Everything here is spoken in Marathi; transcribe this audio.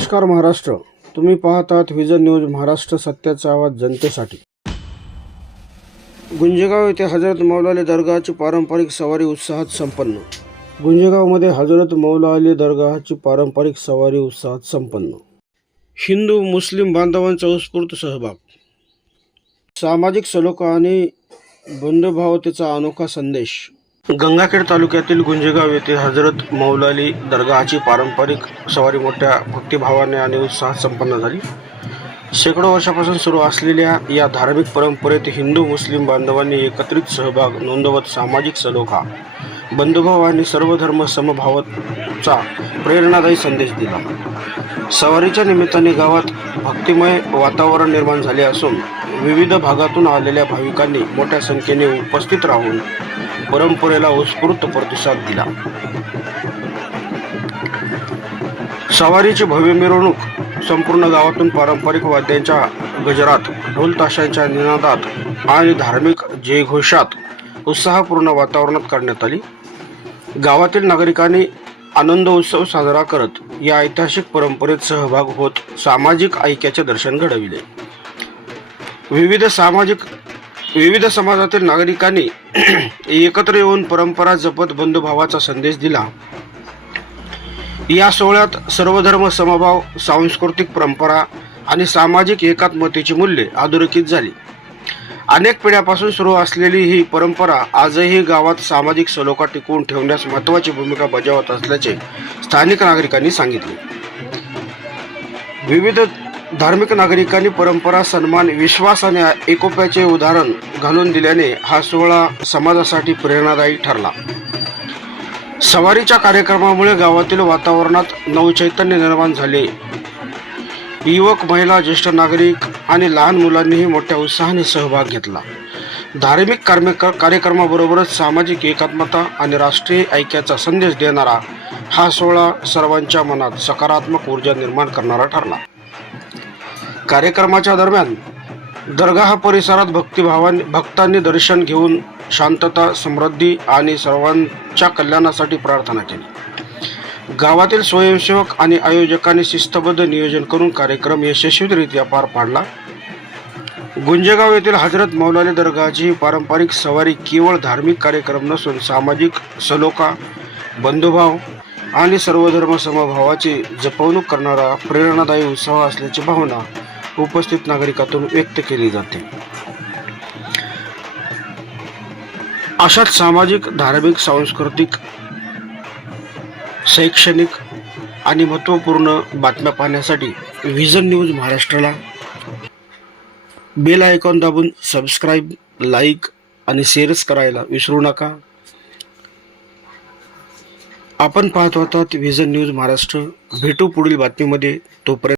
नमस्कार महाराष्ट्र, तुम्ही पाहत आहात व्हिजन न्यूज महाराष्ट्र, सत्याचा आवाज जनतेसाठी। गुंजेगाव येथे हजरत मौलाली दर्गाची पारंपरिक सवारी उत्साहात संपन्न। गुंजेगावमध्ये हजरत मौलाली दर्गाची पारंपरिक सवारी उत्साहात संपन्न। हिंदू मुस्लिम बांधवांचा उत्स्फूर्त सहभाग, सामाजिक सलोखा आणि बंधुभावतेचा अनोखा संदेश। गंगाखेड तालुक्यातील गुंजेगाव येथे हजरत मौलाली दर्गाची पारंपरिक सवारी मोठ्या भक्तिभावाने आणि उत्साहात संपन्न झाली। शेकडो वर्षापासून सुरू असलेल्या या धार्मिक परंपरेत हिंदू मुस्लिम बांधवांनी एकत्रित सहभाग नोंदवत सामाजिक सलोखा, बंधुभाव आणि सर्वधर्म समभावाचा प्रेरणादायी संदेश दिला। सवारीच्या निमित्ताने गावात भक्तिमय वातावरण निर्माण झाले असून विविध भागातून आलेल्या भाविकांनी मोठ्या संख्येने उपस्थित राहून परंपरेला उत्स्फूर्त प्रतिसाद दिला। सवारीची भव्य मिरवणूक संपूर्ण गावातून पारंपरिक वाद्यांच्या गजरात, ढोल ताशांच्या निनादात आणि धार्मिक जयघोषात उत्साहपूर्ण वातावरणात करण्यात आली। गावातील नागरिकांनी आनंद उत्सव साजरा करत या ऐतिहासिक परंपरेत सहभाग होत सामाजिक ऐक्याचे दर्शन घडविले। विविध समाजातील नागरिकांनी एकत्र येऊन परंपरा जपत बंधुभावाचा संदेश दिला। या सोहळ्यात सर्वधर्म समभाव, सांस्कृतिक परंपरा आणि सामाजिक एकात्मतेची मूल्ये अधोरेखित झाली। अनेक पिढ्यापासून सुरू असलेली ही परंपरा आजही गावात सामाजिक सलोखा टिकवून ठेवण्यास महत्त्वाची भूमिका बजावत असल्याचे स्थानिक नागरिकांनी सांगितले। विविध धार्मिक नागरिकांनी परंपरा, सन्मान, विश्वास आणि एकोप्याचे उदाहरण घालून दिल्याने हा सोहळा समाजासाठी प्रेरणादायी ठरला। सवारीच्या कार्यक्रमामुळे गावातील वातावरणात नवचैतन्य निर्माण झाले। युवक, महिला, ज्येष्ठ नागरिक आणि लहान मुलांनीही मोठ्या उत्साहाने सहभाग घेतला। धार्मिक कार्यक्रमाबरोबरच सामाजिक एकात्मता आणि राष्ट्रीय ऐक्याचा संदेश देणारा हा सोहळा सर्वांच्या मनात सकारात्मक ऊर्जा निर्माण करणारा ठरला। कार्यक्रमाच्या दरम्यान दरगाह परिसरात भक्तांनी दर्शन घेऊन शांतता, समृद्धी आणि सर्वांच्या कल्याणासाठी प्रार्थना केली। गावातील स्वयंसेवक आणि आयोजकांनी शिस्तबद्ध नियोजन करून कार्यक्रम यशस्वीरित्या पार पाडला। गुंजेगाव येथील हजरत मौलाली दर्गाची पारंपरिक सवारी केवळ धार्मिक कार्यक्रम नसून सामाजिक सलोखा, बंधुभाव आणि सर्वधर्म समभावाची जपवणूक करणारा प्रेरणादायी उत्सव असल्याची भावना उपस्थित नागरिकांतून व्यक्त केली जाते। अशाच सामाजिक, धार्मिक, सांस्कृतिक, शैक्षणिक आणि महत्त्वपूर्ण बातम्या पाहण्यासाठी व्हिजन न्यूज महाराष्ट्राला बेल आयकॉन दाबून सबस्क्राईब, लाईक आणि शेअर्स करायला विसरू नका। आपण पाहत होतात व्हिजन न्यूज महाराष्ट्र। भेटू पुढील बातमीमध्ये, तोपर्यंत